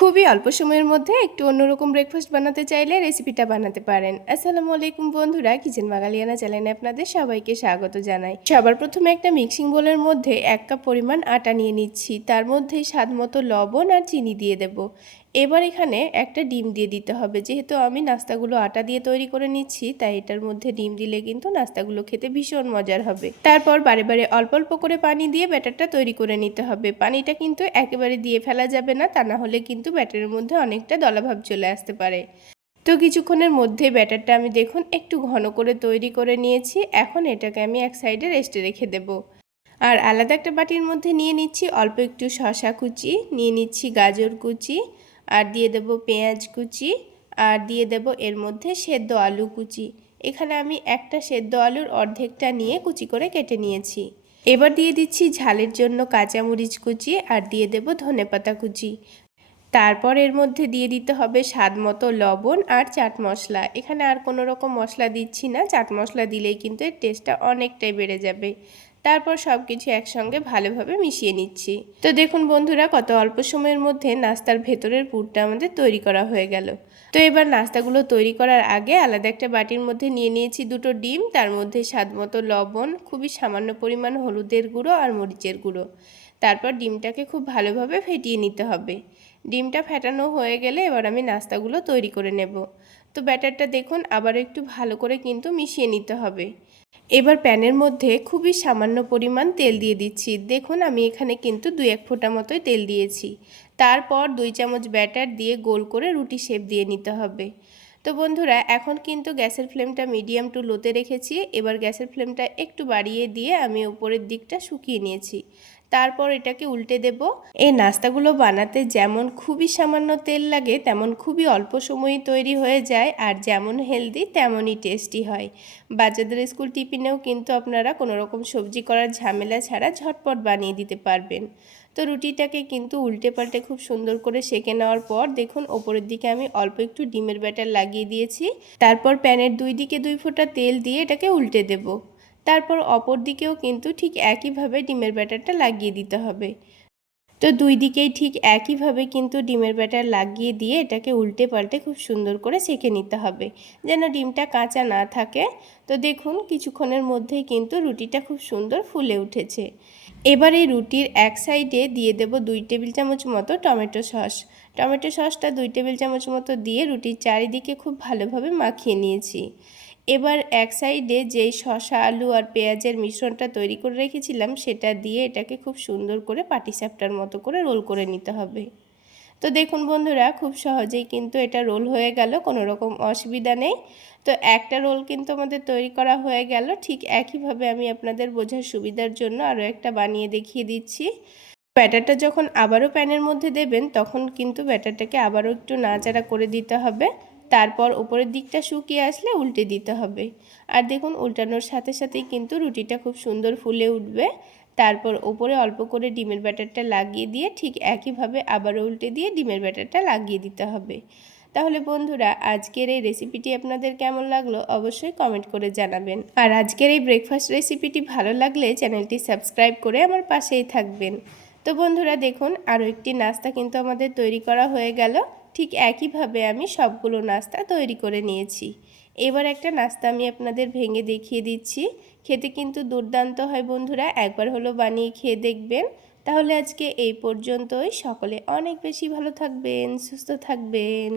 খুবই অল্প সময়ের মধ্যে একটু অন্যরকম ব্রেকফাস্ট বানাতে চাইলে রেসিপিটা বানাতে পারেন। আসসালামু আলাইকুম বন্ধুরা, কিচেন বাঙালিয়ানা চ্যানেলে আপনাদের সবাইকে স্বাগত জানাই। সবার প্রথমে একটা মিক্সিং বোলের মধ্যে 1 কাপ পরিমাণ আটা নিয়ে নিচ্ছি। তার মধ্যে স্বাদ মতো লবণ আর চিনি দিয়ে দেব। এবার এখানে একটা ডিম দিয়ে দিতে হবে। যেহেতু আমি নাস্তাগুলো আটা দিয়ে তৈরি করে নিচ্ছি, তাই এটার মধ্যে ডিম দিলে কিন্তু নাস্তাগুলো খেতে ভীষণ মজার হবে। তারপর বারে বারে অল্প অল্প করে পানি দিয়ে ব্যাটারটা তৈরি করে নিতে হবে। পানিটা কিন্তু একেবারে দিয়ে ফেলা যাবে না, তা না হলে কিন্তু ব্যাটারের মধ্যে অনেকটা দলাভাব চলে আসতে পারে। তো কিছুক্ষণের মধ্যে ব্যাটারটা আমি দেখুন একটু ঘন করে তৈরি করে নিয়েছি। এখন এটাকে আমি এক সাইডে রেস্টে রেখে দেব। আর আলাদা একটা বাটির মধ্যে নিয়ে নিচ্ছি অল্প একটু শসা কুচি, নিয়ে নিচ্ছি গাজর কুচি, আর দিয়ে দেব পেঁয়াজ কুচি, আর দিয়ে দেব এর মধ্যে সেদ্ধ আলু কুচি। এখানে আমি একটা সেদ্ধ আলুর অর্ধেকটা নিয়ে কুচি করে কেটে নিয়েছি। এবার দিয়ে দিচ্ছি ঝালের জন্য কাঁচামরিচ কুচি, আর দিয়ে দেব ধনেপাতা কুচি। তারপর এর মধ্যে দিয়ে দিতে হবে স্বাদ মতো লবণ আর চাট মশলা। এখানে আর কোনো রকম মশলা দিচ্ছি না, চাট মশলা দিলেই কিন্তু এর টেস্টটা অনেকটাই বেড়ে যাবে। তারপর সব কিছু একসঙ্গে ভালোভাবে মিশিয়ে নিচ্ছি। তো দেখুন বন্ধুরা, কত অল্প সময়ের মধ্যে নাস্তার ভেতরের পুরটা আমাদের তৈরি করা হয়ে গেল। তো এবার নাস্তাগুলো তৈরি করার আগে আলাদা একটা বাটির মধ্যে নিয়ে নিয়েছি দুটো ডিম, তার মধ্যে স্বাদ মতো লবণ, খুবই সামান্য পরিমাণ হলুদের গুঁড়ো আর মরিচের গুঁড়ো। তারপর ডিমটাকে খুব ভালোভাবে ফেটিয়ে নিতে হবে। ডিমটা ফেটানো হয়ে গেলে এবার আমি নাস্তাগুলো তৈরি করে নেব। তো ব্যাটারটা দেখুন আবার একটু ভালো করে কিন্তু মিশিয়ে নিতে হবে। এবার প্যানের মধ্যে খুবই সামান্য পরিমাণ তেল দিয়ে দিচ্ছি। দেখুন আমি এখানে কিন্তু 2-1 ফোঁটা মতোই তেল দিয়েছি। তারপর 2 চামচ ব্যাটার দিয়ে গোল করে রুটি শেপ দিয়ে নিতে হবে। তো বন্ধুরা, এখন কিন্তু গ্যাসের ফ্লেমটা মিডিয়াম টু লোতে রেখেছি। এবার গ্যাসের ফ্লেমটা একটু বাড়িয়ে দিয়ে আমি উপরের দিকটা শুকিয়ে নিয়েছি। তারপর এটাকে উল্টে দেব। এই নাস্তাগুলো বানাতে যেমন খুবই সামান্য তেল লাগে, তেমন খুবই অল্প সময়ে তৈরি হয়ে যায়, আর যেমন হেলদি তেমনই টেস্টি হয়। বাচ্চাদের স্কুল টিফিনেও কিন্তু আপনারা কোনো রকম সবজি করার ঝামেলা ছাড়া ঝটপট বানিয়ে দিতে পারবেন। তো রুটিটাকে কিন্তু উল্টে পাল্টে খুব সুন্দর করে সেঁকে নেওয়ার পর দেখুন ওপরের দিকে আমি অল্প একটু ডিমের ব্যাটার লাগিয়ে দিয়েছি। তারপর প্যানের 2 দিকে 2 ফোঁটা তেল দিয়ে এটাকে উল্টে দেব। তারপর অপর দিকেও কিন্তু ঠিক একইভাবে ডিমের ব্যাটারটা লাগিয়ে দিতে হবে। তো 2 দিকেই ঠিক একইভাবে কিন্তু ডিমের ব্যাটার লাগিয়ে দিয়ে এটাকে উল্টে পাল্টে খুব সুন্দর করে সেঁকে নিতে হবে, যেন ডিমটা কাঁচা না থাকে। তো দেখুন কিছুক্ষণের মধ্যেই কিন্তু রুটিটা খুব সুন্দর ফুলে উঠেছে। এবার এই রুটির এক সাইডে দিয়ে দেব 2 টেবিল চামচ মতো টমেটো সস। টমেটো সসটা 2 টেবিল চামচ মতো দিয়ে রুটির চারিদিকে খুব ভালোভাবে মাখিয়ে নিয়েছি। এবার এক সাইডে যেই শসা আলু আর পেঁয়াজের মিশ্রণটা তৈরি করে রেখেছিলাম সেটা দিয়ে এটাকে খুব সুন্দর করে পাটিসাপটার মতো করে রোল করে নিতে হবে। তো দেখুন বন্ধুরা, খুব সহজেই কিন্তু এটা রোল হয়ে গেল, কোনো রকম অসুবিধা নেই। তো একটা রোল কিন্তু আমাদের তৈরি করা হয়ে গেল। ঠিক একইভাবে আমি আপনাদের বোঝার সুবিধার জন্য আরও একটা বানিয়ে দেখিয়ে দিচ্ছি। ব্যাটারটা যখন আবারও প্যানের মধ্যে দেবেন তখন কিন্তু ব্যাটারটাকে আবারও একটু নাড়াচাড়া করে দিতে হবে। তারপর উপরের দিকটা শুকিয়ে আসলে উল্টে দিতে হবে। আর দেখুন উল্টানোর সাথে সাথেই কিন্তু রুটিটা খুব সুন্দর ফুলে উঠবে। তারপর উপরে অল্প করে ডিমের ব্যাটারটা লাগিয়ে দিয়ে ঠিক একইভাবে আবারও উল্টে দিয়ে ডিমের ব্যাটারটা লাগিয়ে দিতে হবে। তাহলে বন্ধুরা, আজকের এই রেসিপিটি আপনাদের কেমন লাগলো অবশ্যই কমেন্ট করে জানাবেন। আর আজকের এই ব্রেকফাস্ট রেসিপিটি ভালো লাগলে চ্যানেলটি সাবস্ক্রাইব করে আমার পাশেই থাকবেন। তো বন্ধুরা দেখুন, আরও একটি নাস্তা কিন্তু আমাদের তৈরি করা হয়ে গেল। ঠিক একইভাবে আমি সবগুলো নাস্তা তৈরি করে নিয়েছি। এবার একটা নাস্তা আমি আপনাদের ভেঙে দেখিয়ে দিচ্ছি। খেতে কিন্তু দুর্দান্ত হয় বন্ধুরা, একবার হলো বানিয়ে খেয়ে দেখবেন। তাহলে আজকে এই পর্যন্তই। সকলে অনেক বেশি ভালো থাকবেন, সুস্থ থাকবেন।